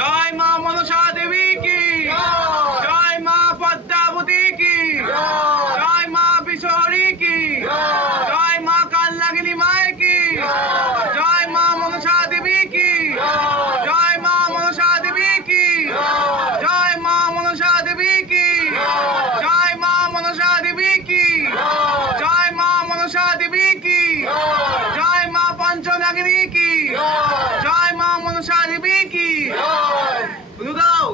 जय मां मनसा देवी की, जय मां पद्मावती की, जय मां बिशोरी की, जय मां कालनागिनी माई की, जय मां मनसा देवी की, जय मां मनसा देवी की, जय मां मनसा देवी की, जय मां मनसा देवी की, जय मां मनसा देवी की, जय मां पंचनागिनी की, जय मां मनसा देवी की। दाও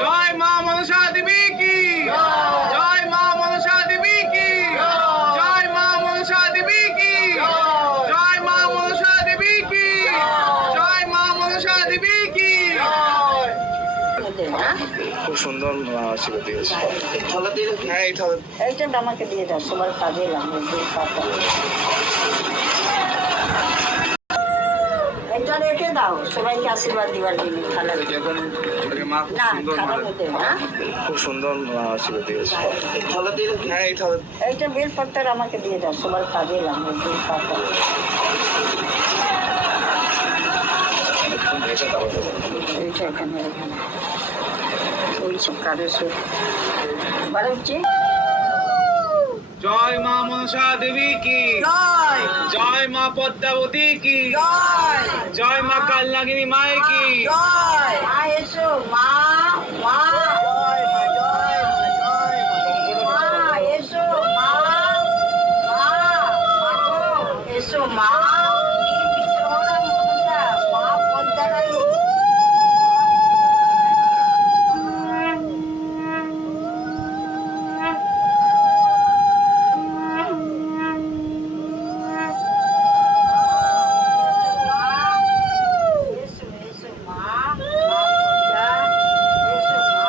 জয় মা মনসা দেবী কি, জয় মা মনসা দেবী কি, জয় মা মনসা দেবী কি, জয় মা মনসা দেবী কি, জয় মা মনসা দেবী কি। খুব সুন্দর ছিল দিয়েছে। হ্যাঁ এই থালা এইটা আমাকে দিয়ে দাও, সবার কাজে লাগবে। এটা রেখে দাও সবাইকে আশীর্বাদ দিবার জন্য। থালা না থালার মধ্যে না, খুব সুন্দর ছিল দিয়েছে। হ্যাঁ এই থালা এইটা বেলপাতা আমাকে দিয়ে দাও, সবার কাজে লাগবে। বেলপাতা এইটা এখানে এখানে ওই সব কাজের সব বার হচ্ছে। জয় মা মনসা দেবী কি, জয় মা পদ্মাবতী কি, জয় মা কালনাগিনী মাই কি। মা এসো, মা মা মা এসো, মা মা এসো, মা মা পদ্মারানী। এসো এসো মা, মা পদ্মা এসো, মা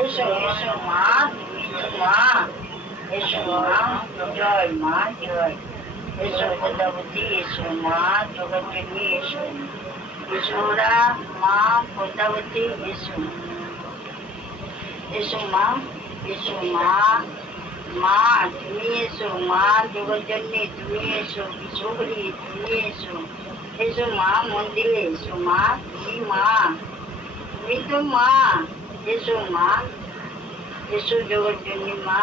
এসো এসো মা, তুমি তো মা। এসো মা, জয় মা জয়। এসো পদ্মাবতী, এসো মা জগৎজননী, এসো। এসোরা মা পদ্মাবতী, এসো। এসো মা, এসো মা। মা তুমি এসো, মা জগৎজননী তুমি এসো, বিশ্বহরি তুমি এসো। এসো মা মন্দিরে, এসো মা, তুমি মা, তুমি তো মা। এসো মা, এসো জগৎজননী মা,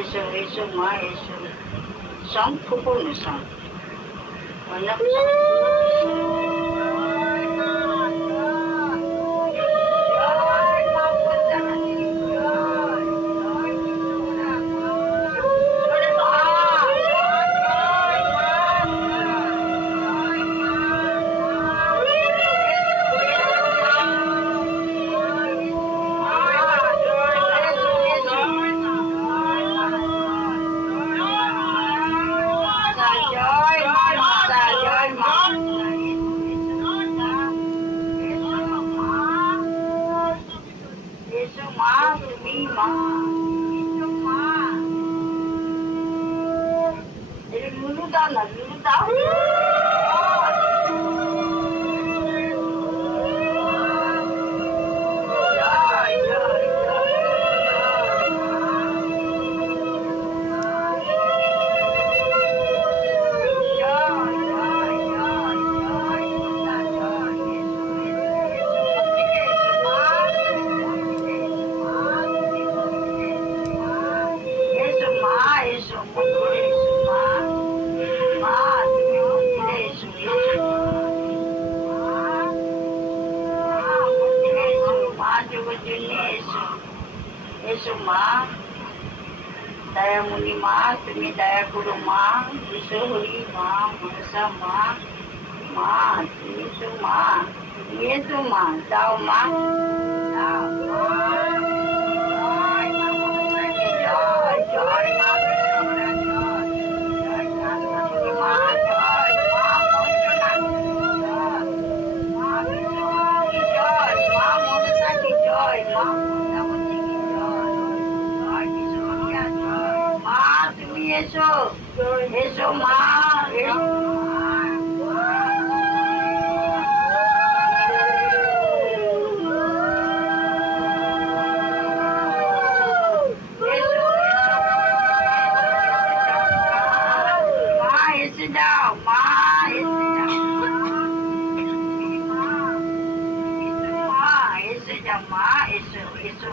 এসো এসো মা এসো। শঙ্খ কোন শঙ্খ? অনেক এসো মা, দয়ামণি মা, তুমি দয়া করো মা। বিশ্বহরি মা, মনসা মা, মা তুমি তো মা, তুমি তো মা। দাও মা, দাও মা। জয় জয় মা, জয় কালী মা, জয় মা পঞ্চনাথ, মা বিশ্বহরি জয়, মা মনসা কি জয়, মা পদ্মাবতী কি জয়, জয় বিশ্বহরিয়া জয়। মা তুমি এসো, এসো মা, এসো যাও মা, এসে যাও মা, এসো এসো।